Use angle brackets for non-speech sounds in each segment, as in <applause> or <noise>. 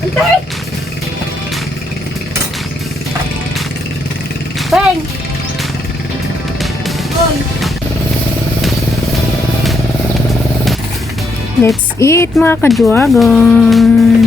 Antay! Bang! Hoy! Let's eat mga ka-dragon!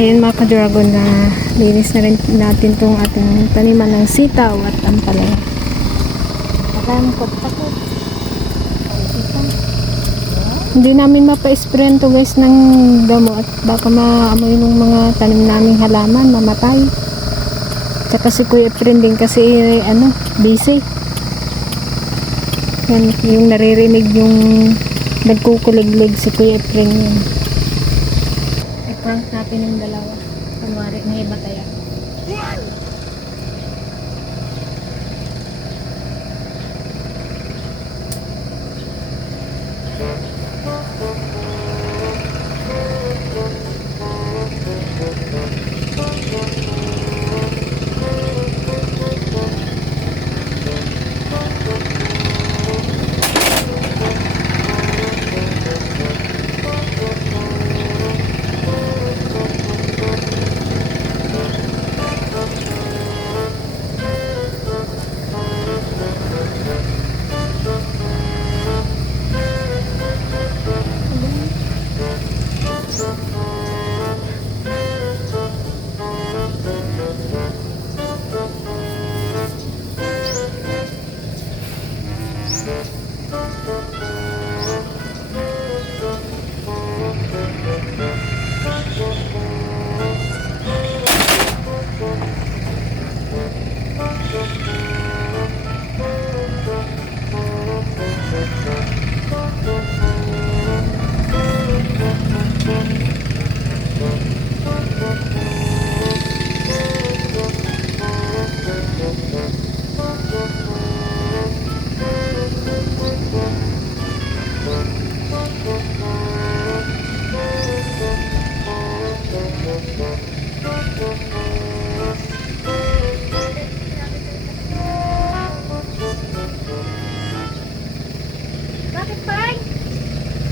Ayan mga ka-dragon na linis na rin natin tong ating taniman ng sitaw at ampalaya. Alam ko, takot. Hindi namin mapa-sprayan to guys ng damo at baka maamoy ng mga tanim naming halaman, mamatay. Tsaka si Kuya Efren din kasi ano, busy. Yan, yung naririnig yung nagkukuliglig si Kuya Efren yun. Natin yung dalawa. Kunwari na iba tayo.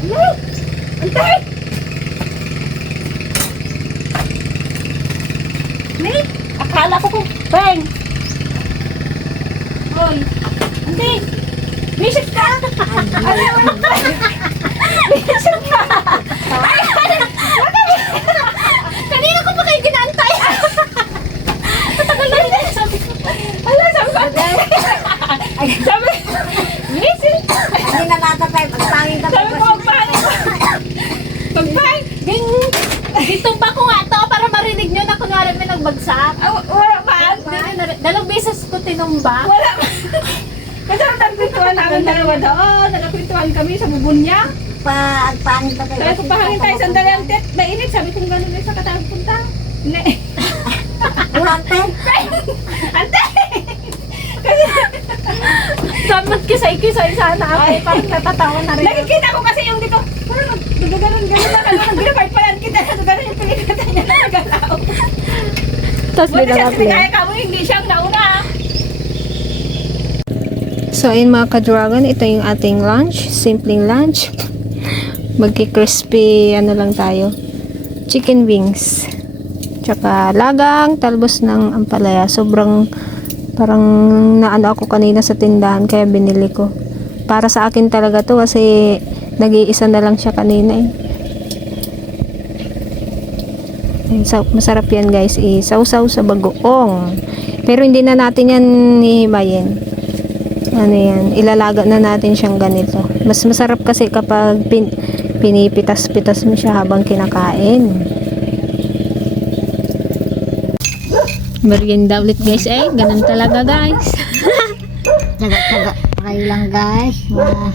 Ano? Antay! May? Akala ko kung Bang! Hoy! Antay! Mission ka! Alam mo ba? Mission ka! Ay, Kanina ko pa kayo ginantay! Matagal na rin sabi ko. Ala, sabi ko. Sabi, Mission! Hindi na natatay, pagpangin ka Sabi ko, pangit! Usap. Ah, wa- wala man. Dalawang beses ko tinumba. Wala man. <laughs> Kasi ang tagpintuan namin dalawa doon. Nagapintuan kami sa bubunya. Pa, agpangin pa kayo. Sabi ko, pahangin tayo sandali ang tet. Mainit. Sabi ko, gano'n na sa katawag punta. Hindi. <laughs> Kurante. Ante! <laughs> Dapat kisay-kisay sana ako. eh, Parang natatawa na rin. ako. Nakikita ko kasi yung dito. Parang nagaganon, gano'n na gano'n. Ginapay pa yan kita. Gano'n yung pinikita niya na nagalaw. Tapos Buti siya binalak si niya. Kaya Kamo, hindi siya ang nauna. So, ayun mga ka-dragon, ito yung ating lunch. Simpleng lunch. Magki-crispy, ano lang tayo. Chicken wings. Tsaka lagang, talbos ng ampalaya. Sobrang, parang naano ako kanina sa tindahan, kaya binili ko. Para sa akin talaga to kasi nag-iisa na lang siya kanina eh. Ayun, sa- masarap yan guys, isaw-saw sa bagoong. Pero hindi na natin yan hihimayin ano yan, ilalaga na natin siyang ganito. Mas masarap kasi kapag pin, pinipitas-pitas mo siya habang kinakain. Merienda ulit guys eh, ganun talaga guys. <laughs> Tsaga-tsaga kayo lang guys.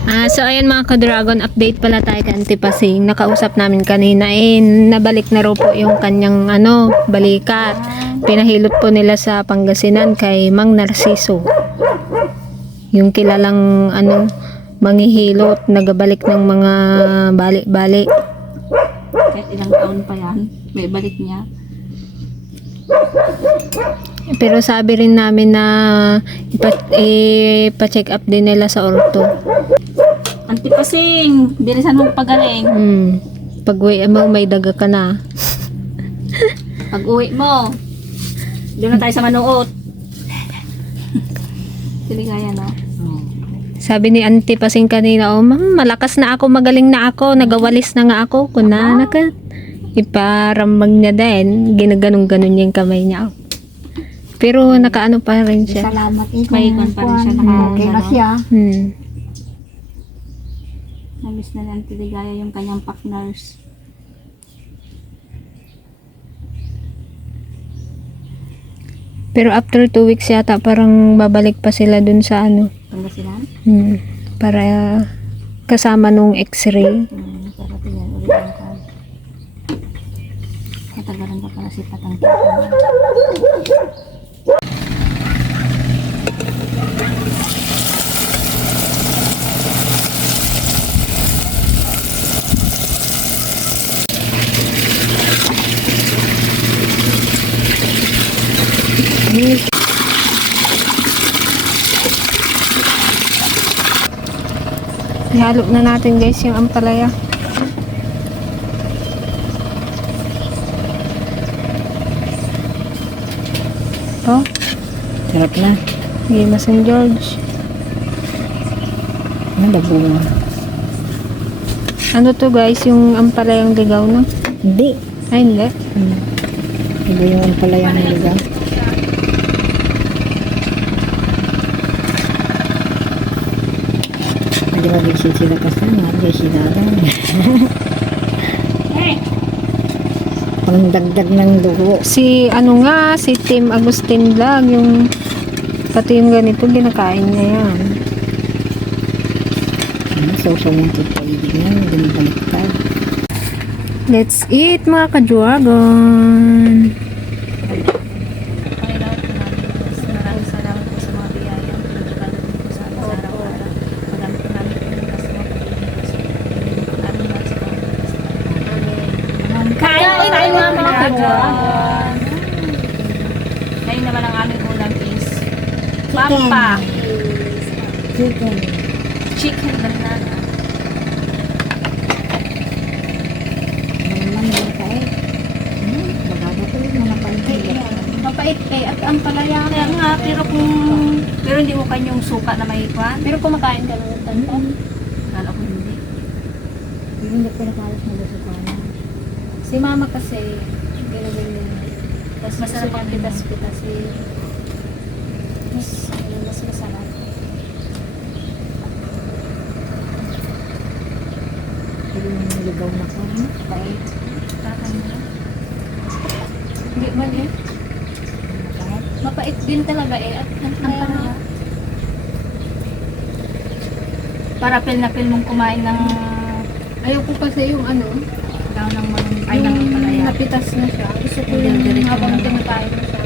Ah, so ayan mga ka-dragon, update pala tayo kay Auntie Pasing. Nakausap namin kanina eh, nabalik na raw po yung kanyang ano, balikat. Pinahilot po nila sa Pangasinan kay Mang Narciso. Yung kilalang ano, manghihilot, nagabalik ng mga balik-balik. Kahit ilang taon pa yan, may balik niya. Pero sabi rin namin na ipa- ipa-check up din nila sa orto. Antipasing, bilisan mong pagaling. Hmm. Pag uwi mo, may daga ka na. <laughs> Pag uwi mo, doon na tayo sa manuot. <laughs> Siligaya, no? Sabi ni Auntie Pasing kanina, oh, ma'am, malakas na ako, magaling na ako, nagawalis na nga ako. Kuna, naka, iparamag niya din, ginaganong-ganon yung kamay niya. Pero nakaano pa rin siya. salamat eh. May ikon pa rin siya, naka- Okay na siya. Hmm. Namiss na lang Tiligaya yung kanyang pack nurse. Pero after two weeks yata, parang babalik pa sila dun sa ano, Pangasinan? hmm, para kasama nung x-ray. Hmm, pero tingnan ulit ang kan. Matagalan pa pala si Patang Kita. Ihalo na natin guys yung ampalaya. Oh, Sarap na. Game St. George. Ano ba bunga? Ano to guys, yung ampalayang ligaw na? Hindi. Ay, hindi. Hmm. Iba yung pala yung niligaw. Hindi mag-isip sila kasama. Hindi sila lang. Eh, Pang dagdag ng dugo. Si ano nga, si Tim Agustin Vlog, yung pati yung ganito, ginakain niya yan. Ano, sausaw ng tupaydi niya. Hindi mo baliktad. Let's eat mga ka-dragon. Panginoon po namin, Diyos, maraming salamat po sa mga biyaya. Pagkakalit po sa amin sa araw-araw. Magamit po namin po yung sa mga pagkakas. Pagkakas po namin sa Panginoon. Kain po tayo mga mga kadragon. Ngayon naman ang aming ulam is Pampa. Chicken. Chicken banana. Hmm, pancake? Mapait eh. At ang palaya. Kaya nga, pero kung... Pero hindi mo kanyang suka na may kwan. Pero kumakain ka ng tanto. Kala ko hindi. Hindi ko nakalas na ko na. Si mama kasi, yun. Tapos Masarap ang pitas-pitas. eh. Mas, ano, mas masarap. Pero yung niligaw na ko. Kahit Kakain mo. Hindi man eh. Mapait din talaga eh. At ang palaya. Para pil na pil mong kumain ng Ayaw ko kasi yung ano, daw ng mga ay ng napitas na siya. Gusto ko Yung habang na. tinatayo mo siya.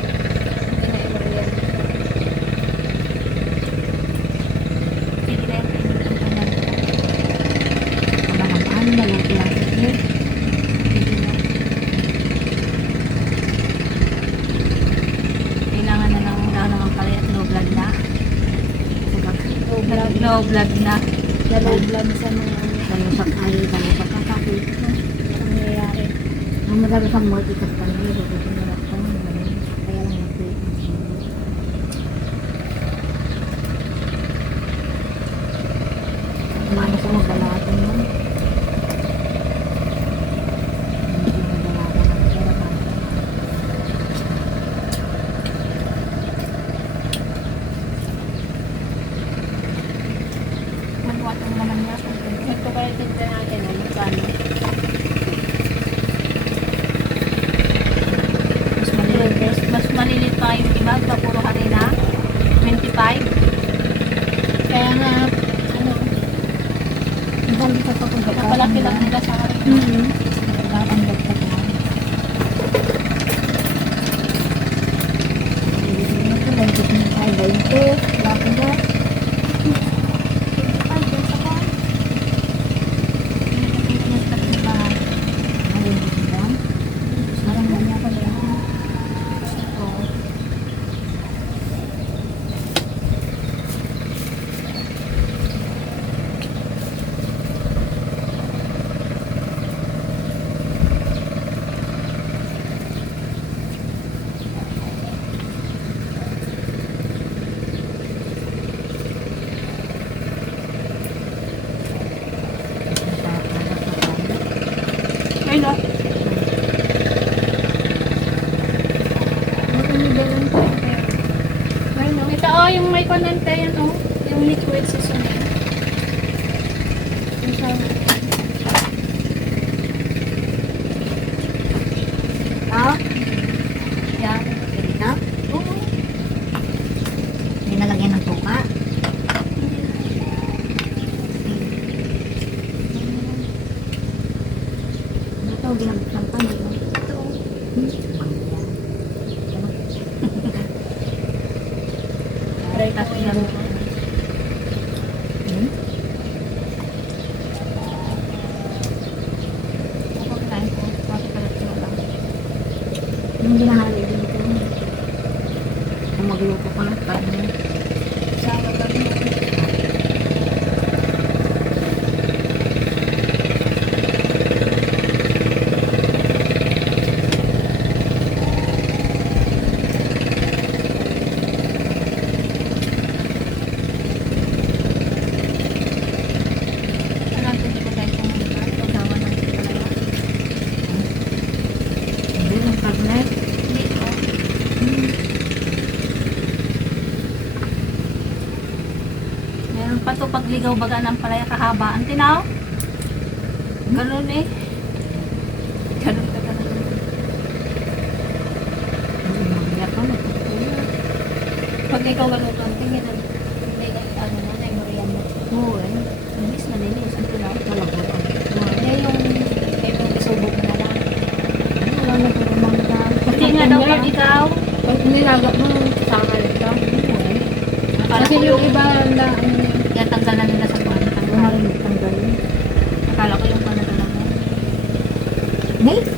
Low blood na. Low blood na. Dalaw blood sa mga ano, Dalo sa kaya, dalo sa. Ang madalo sa mga ikat pa nila, gusto nila ito. Kaya lang natin. Kumano sa mga balatan mo. Hindi mo balatan ang pera pa. Manuwat ang naman niya. Ito kaya tignan natin, ano, magkano. Mas malilit, mas malilit pa yung iba. Diba puro harina? 25. Kaya nga, ano, Dali ka pa kung Napalaki lang nila sa harina. mm Ang doktor ko. Ito lang, ito lang, ay, 20. Laki na. Ay, dyan sa kwan. Pilipinas na sa bahay. Ayun, diba? Parang ganyan pa yan. Oo. Ayun o. Magkanibelan pa. Ayun o. Ito o, yung may konente yan o. Yung liquid seasoning. Yung sa Ah, yan. ganito. Oo. Dinalagyan ng suka. Ito, ginamit ng pani. Ito. Try ko Tapos yan. yan. Hmm? Ako kinain ko. Bakit pala ito lang. Yung ginahali dito. Kung magluto ka ng pani. Sama lang yun. Ano ang hindi ko tayo pumunta? Pagkawa ng palaya. Hindi, yung karne. Hindi ko. Meron pa to pagligaw baga ng palaya kahaba. Ang tinaw? Ganun eh. Ganun ka ganun. Mamaya. Pag ikaw ganun ka, tingin na. Ano na, na yung mo. Oo eh. Linis na linis. Ang tinaw. Talaga. Hindi yung, yung isubog mo na lang. Wala na po naman ka. Hindi nga daw pag ikaw. Pag nilagap mo, sama rin ka. Kasi ko yung iba নেই